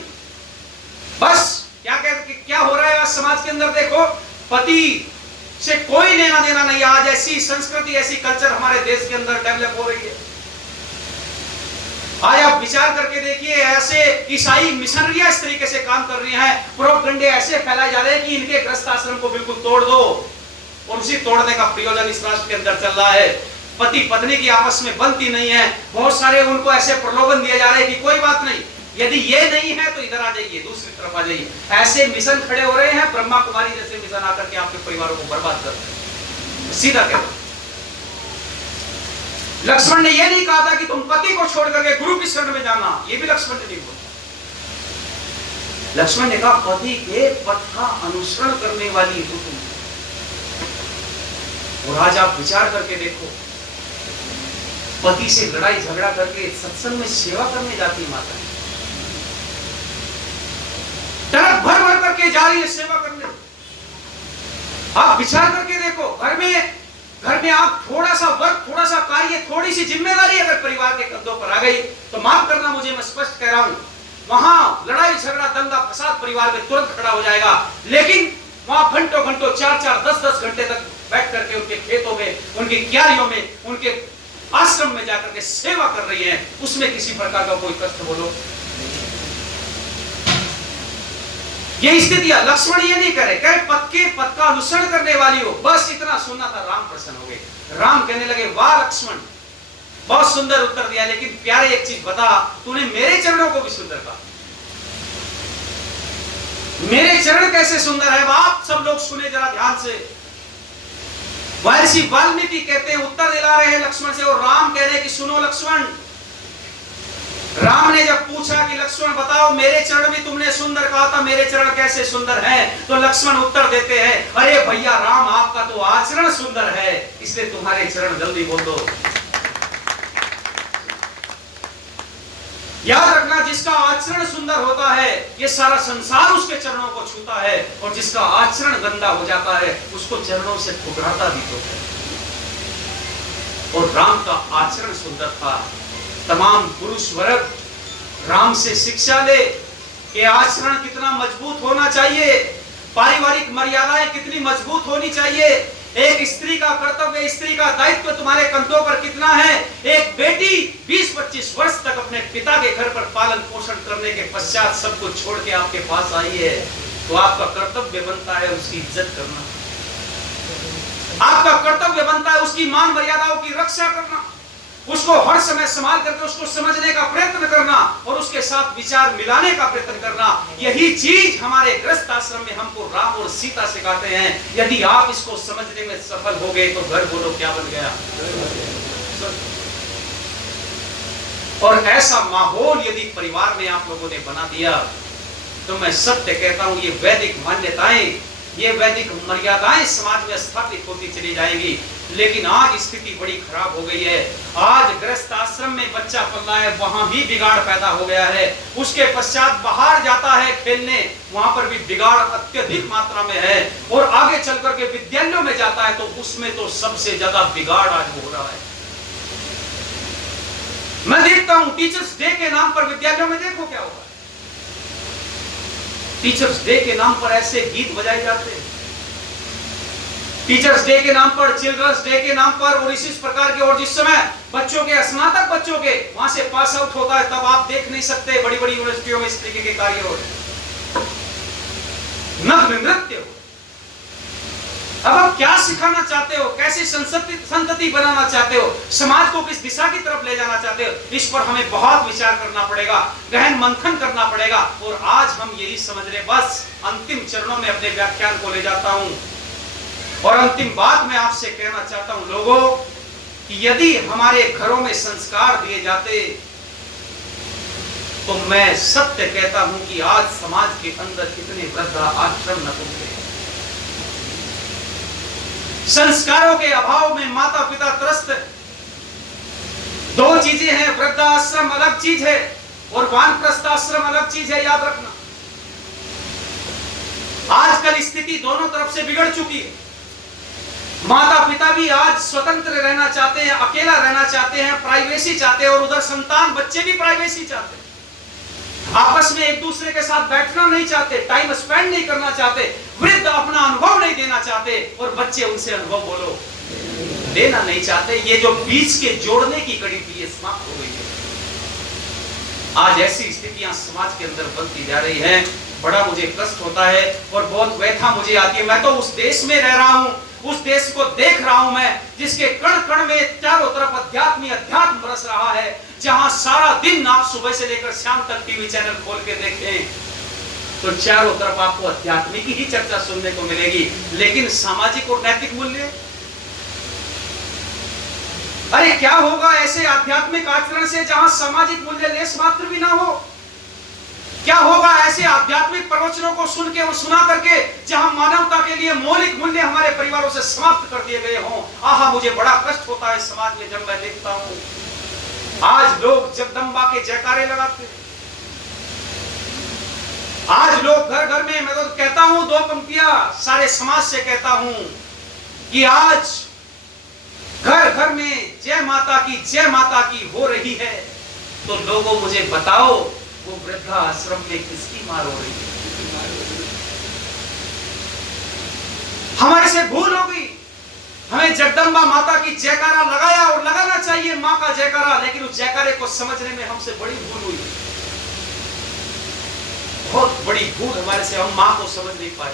बस क्या हो रहा है आज समाज के अंदर देखो, पति से कोई लेना देना नहीं। आज ऐसी संस्कृति, ऐसी कल्चर हमारे देश के अंदर डेवलप हो रही है। आज आप विचार करके देखिए, ऐसे ईसाई मिशनरियां इस तरीके से काम कर रही हैं, प्रोपगंडे ऐसे फैलाए जा रहे हैं कि इनके गृहस्थ आश्रम को बिल्कुल तोड़ दो, और उसी तोड़ने का प्रयोजन इस राष्ट्र के अंदर चल रहा है। पति पत्नी की आपस में बनती नहीं है। बहुत सारे उनको ऐसे प्रलोभन दिए जा रहे हैं कि कोई बात नहीं, यदि ये नहीं है तो इधर आ जाइए, दूसरी तरफ आ जाइए। ऐसे मिशन खड़े हो रहे हैं, ब्रह्मा कुमारी जैसे मिशन आकर के आपके परिवारों को बर्बाद कर रहे हैं। सीधा कहते, लक्ष्मण ने यह नहीं कहा था कि तुम पति को छोड़ करके गुरु की शरण में जाना, ये भी लक्ष्मण ने नहीं बोला। लक्ष्मण ने कहा पति के पथ का अनुसरण करने वाली हो तुम। और आज आप विचार करके देखो, पति से लड़ाई झगड़ा करके सत्संग में सेवा करने जाती माता, टनक भर भर करके जा रही है सेवा करने। आप विचार करके देखो, घर में आप थोड़ा सा वर्क, थोड़ा सा कार्य, थोड़ी सी जिम्मेदारी अगर परिवार के कंधों पर आ गई तो माफ करना मुझे, मैं स्पष्ट कह रहा हूं, वहां लड़ाई झगड़ा दंगा फसाद परिवार में तुरंत खड़ा हो जाएगा। लेकिन वहां घंटों घंटों 4-4, 10-10 घंटे तक बैठ करके उनके खेतों में, उनकी क्यारियों में, उनके आश्रम में जाकर के सेवा कर रही हैं, उसमें किसी प्रकार का कोई कष्ट बोलो। ये स्थितियां लक्ष्मण ये नहीं करे, कहे पथ का अनुसरण करने वाली हो। बस इतना सुनना था, राम प्रसन्न हो गए। राम कहने लगे, वाह लक्ष्मण, बहुत सुंदर उत्तर दिया, लेकिन प्यारे एक चीज बता, तूने मेरे चरणों को भी सुंदर कहा। मेरे चरण कैसे सुंदर है? आप सब लोग सुने जरा ध्यान से। महर्षि वाल्मीकि कहते हैं, उत्तर दिला रहे हैं लक्ष्मण से, और राम कह रहे हैं कि सुनो लक्ष्मण। राम ने जब पूछा कि लक्ष्मण बताओ, मेरे चरण भी तुमने सुंदर कहा था, मेरे चरण कैसे सुंदर हैं? तो लक्ष्मण उत्तर देते हैं, अरे भैया राम, आपका तो आचरण सुंदर है, इसलिए तुम्हारे चरण जल्दी बोल दो। याद रखना, जिसका आचरण सुंदर होता है ये सारा संसार उसके चरणों को छूता है, और जिसका आचरण गंदा हो जाता है उसको चरणों से ठुकराता भी तो है। और राम का आचरण सुंदर था। तमाम पुरुष वर्ग राम से शिक्षा ले कि आचरण कितना मजबूत होना चाहिए, पारिवारिक मर्यादाएं कितनी मजबूत होनी चाहिए, एक स्त्री का कर्तव्य, स्त्री का दायित्व तुम्हारे कंधों पर कितना है। एक बेटी 20-25 वर्ष तक अपने पिता के घर पर पालन पोषण करने के पश्चात सब कुछ छोड़ के आपके पास आई है, तो आपका कर्तव्य बनता है उसकी इज्जत करना, आपका कर्तव्य बनता है उसकी मान मर्यादाओं की रक्षा करना, उसको हर समय संभाल करके उसको समझने का प्रयत्न करना, और उसके साथ विचार मिलाने का प्रयत्न करना। यही चीज हमारे गृहस्थ आश्रम में हमको राम और सीता सिखाते हैं। यदि आप इसको समझने में सफल हो गए तो घर बोलो क्या बन गया। और ऐसा माहौल यदि परिवार में आप लोगों ने बना दिया तो मैं सत्य कहता हूं ये वैदिक मान्यताएं, ये वैदिक मर्यादाएं समाज में स्थापित होती चली जाएंगी। लेकिन आज स्थिति बड़ी खराब हो गई है। आज गृहस्थ आश्रम में बच्चा पल रहा है, वहां भी बिगाड़ पैदा हो गया है। उसके पश्चात बाहर जाता है खेलने, वहां पर भी बिगाड़ अत्यधिक मात्रा में है। और आगे चल करके विद्यालयों में जाता है तो उसमें तो सबसे ज्यादा बिगाड़ आज हो रहा है। मैं देखता हूं टीचर्स डे के नाम पर विद्यालयों में देखो क्या होगा। टीचर्स डे के नाम पर ऐसे गीत बजाए जाते हैं, टीचर्स डे के नाम पर, चिल्ड्रंस डे के नाम पर, और इसी प्रकार के। और जिस समय बच्चों के, स्नातक बच्चों के वहां से पास आउट होता है, तब आप देख नहीं सकते बड़ी बड़ी यूनिवर्सिटियों में इस तरीके के कार्य हो रहे, नग्न नृत्य हो। अब आप क्या सिखाना चाहते हो, कैसी संतति बनाना चाहते हो, समाज को किस दिशा की तरफ ले जाना चाहते हो, इस पर हमें बहुत विचार करना पड़ेगा, गहन मंथन करना पड़ेगा। और आज हम यही समझ रहे, बस अंतिम चरणों में अपने व्याख्यान को ले जाता हूं और अंतिम बात मैं आपसे कहना चाहता हूं लोगों, कि यदि हमारे घरों में संस्कार दिए जाते तो मैं सत्य कहता हूं कि आज समाज के अंदर कितने वृद्धा आश्रम न होते। संस्कारों के अभाव में माता पिता त्रस्त। दो चीजें हैं, वृद्धाश्रम अलग चीज है और वानप्रस्थाश्रम अलग चीज है, याद रखना। आजकल स्थिति दोनों तरफ से बिगड़ चुकी है। माता पिता भी आज स्वतंत्र रहना चाहते हैं, अकेला रहना चाहते हैं, प्राइवेसी चाहते हैं, और उधर संतान बच्चे भी प्राइवेसी चाहते हैं। आपस में एक दूसरे के साथ बैठना नहीं चाहते, टाइम स्पेंड नहीं करना चाहते, वृद्ध अपना अनुभव नहीं देना चाहते और बच्चे उनसे अनुभव बोलो देना नहीं चाहते। ये जो बीच के जोड़ने की कड़ी थी, ये समाप्त हो गई है। आज ऐसी स्थितियां समाज के अंदर बनती जा रही हैं, बड़ा मुझे कष्ट होता है और बहुत व्यथा मुझे आती है। मैं तो उस देश में रह रहा हूं, उस देश को देख रहा हूं मैं, जिसके कण कण में चारों तरफ अध्यात्म बरस रहा है, जहां सारा दिन आप सुबह से लेकर शाम तक टीवी चैनल खोल के देखें तो चारों तरफ आपको अध्यात्मिक ही चर्चा सुनने को मिलेगी, लेकिन सामाजिक और नैतिक मूल्य, अरे क्या होगा ऐसे आध्यात्मिक आचरण से जहां सामाजिक मूल्य लेस मात्र भी ना हो? क्या होगा ऐसे आध्यात्मिक प्रवचनों को सुन के और सुना करके जहां मानवता के लिए मौलिक मूल्य हमारे परिवारों से समाप्त कर दिए गए हों? आहा, मुझे बड़ा कष्ट होता है समाज में जब मैं देखता हूं। आज लोग जगदम्बा के जयकारे लगाते हैं, आज लोग घर घर में, मैं तो कहता हूं दो पंक्तियां सारे समाज से कहता हूं कि आज घर घर में जय माता की हो रही है। तो लोगों मुझे बताओ, वो वृद्धाश्रम में किसकी मार हो रही है? हमारे से भूल हो गई। हमें जगदम्बा माता की जयकारा लगाया और लगाना चाहिए, मां का जयकारा, लेकिन उस जयकारे को समझने में हमसे बड़ी भूल हुई, बहुत बड़ी भूल हमारे से। हम मां को समझ नहीं पाए,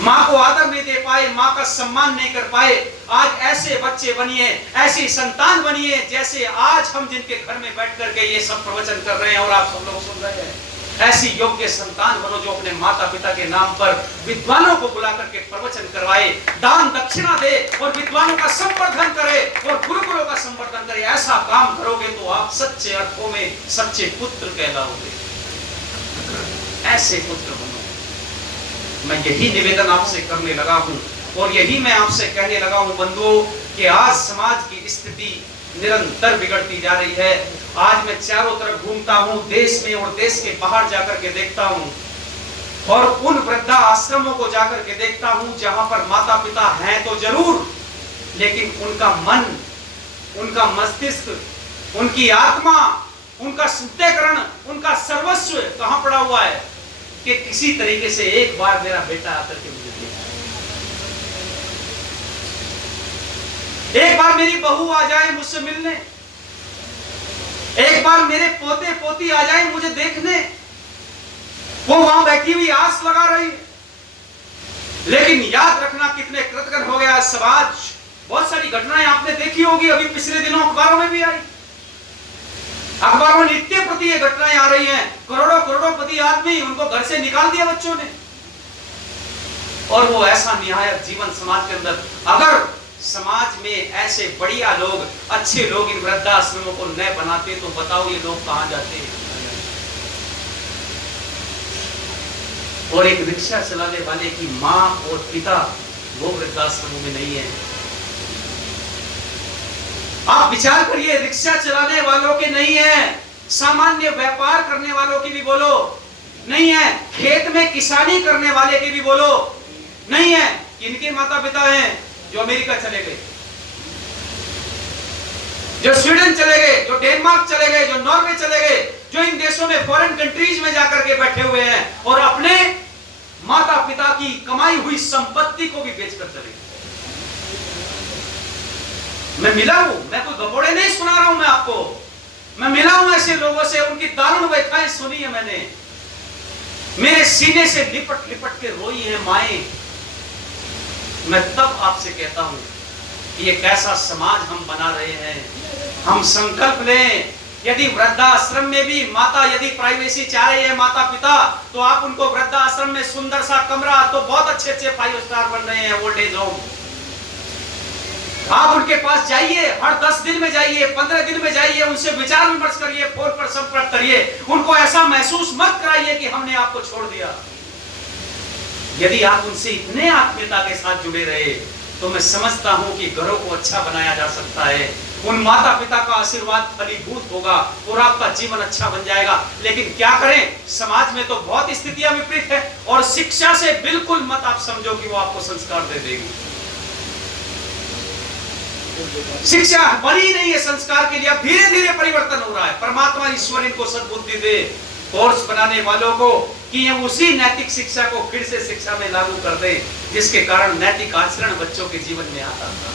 मां को आदर नहीं दे पाए, मां का सम्मान नहीं कर पाए। आज ऐसे बच्चे बनिए, ऐसी संतान बनिए, जैसे आज हम जिनके घर में बैठ करके ये सब प्रवचन कर रहे हैं और आप सब लोग सुन रहे हैं। ऐसी योग्य संतान बनो जो अपने माता पिता के नाम पर विद्वानों को बुला करके प्रवचन करवाए, दान दक्षिणा दे और विद्वानों का संवर्धन करे और गुरुकुलों का संवर्धन करे। ऐसा काम करोगे तो आप सच्चे अर्थों में सच्चे पुत्र कहलाओगे, ऐसे पुत्र बनो। मैं यही निवेदन आपसे करने लगा हूं और यही मैं आपसे कहने लगा हूं बंधुओं, कि आज समाज की स्थिति निरंतर बिगड़ती जा रही है। आज मैं चारों तरफ घूमता हूं, देश में और देश के बाहर जाकर के देखता हूं, और उन वृद्धा आश्रमों को जाकर के देखता हूं जहां पर माता पिता हैं तो जरूर, लेकिन उनका मन, उनका मस्तिष्क, उनकी आत्मा, उनका शुद्धिकरण, उनका सर्वस्व कहां पड़ा हुआ है कि किसी तरीके से एक बार मेरा बेटा आकर के मुझे देखा, एक बार मेरी बहू आ जाए मुझसे मिलने, एक बार मेरे पोते पोती आ जाए मुझे देखने। वो वहां बैठी हुई आस लगा रही है, लेकिन याद रखना कितने कृतज्ञ हो गया समाज। बहुत सारी घटनाएं आपने देखी होगी, अभी पिछले दिनों अखबारों में भी आई, अखबारों में नित्य प्रति ये घटनाएं आ रही हैं। करोड़ों-करोड़ोपति आदमी, उनको घर से निकाल दिया बच्चों ने, और वो ऐसा निहायत जीवन समाज के अंदर। अगर समाज में ऐसे बढ़िया लोग, अच्छे लोग इन वृद्धाश्रमों को न बनाते तो बताओ ये लोग कहां जाते हैं। और एक रिक्शा चलाने वाले की मां और पिता वो वृद्धाश्रमों में नहीं है। आप विचार करिए, रिक्शा चलाने वालों के नहीं है, सामान्य व्यापार करने वालों की भी बोलो नहीं है, खेत में किसानी करने वाले की भी बोलो नहीं है। किनके माता पिता हैं जो अमेरिका चले गए, जो स्वीडन चले गए, जो डेनमार्क चले गए, जो नॉर्वे चले गए, जो इन देशों में फॉरेन कंट्रीज में जाकर के बैठे हुए हैं और अपने माता पिता की कमाई हुई संपत्ति को भी बेचकर चले गए। मैं मिला हूं, मैं कोई गपोड़े नहीं सुना रहा हूं मैं आपको, मैं मिला हूं ऐसे लोगों से, उनकी दारुण व्यथाएं सुनी है मैंने, मेरे सीने से लिपट लिपट के रोई है माएं। मैं तब आपसे कहता हूं कि ये कैसा समाज हम बना रहे हैं। हम संकल्प लें, यदि वृद्धाश्रम में भी माता यदि प्राइवेसी चाह रही है माता पिता, तो आप उनको वृद्धाश्रम में सुंदर सा कमरा, तो बहुत अच्छे अच्छे 5 स्टार बन रहे हैं ओल्ड एज होम, आप उनके पास जाइए, हर 10 दिन में जाइए, 15 दिन में जाइए, उनसे विचार विमर्श करिए, फोन पर संपर्क करिए, उनको ऐसा महसूस मत कराइए कि हमने आपको छोड़ दिया। यदि आप उनसे इतने आत्मीयता के साथ जुड़े रहे तो मैं समझता हूं कि घरों को अच्छा बनाया जा सकता है, उन माता पिता का आशीर्वाद फलीभूत होगा और आपका जीवन अच्छा बन जाएगा। लेकिन क्या करें, समाज में तो बहुत स्थितियां विपरीत है और शिक्षा से बिल्कुल मत आप समझो कि वो आपको संस्कार दे देगी। शिक्षा बनी नहीं है संस्कार के लिए, अब धीरे धीरे परिवर्तन हो रहा है। परमात्मा ईश्वर इनको सद्बुद्धि दे कोर्स बनाने वालों को कि ये उसी नैतिक शिक्षा को फिर से शिक्षा में लागू कर दे जिसके कारण नैतिक आचरण बच्चों के जीवन में आता था।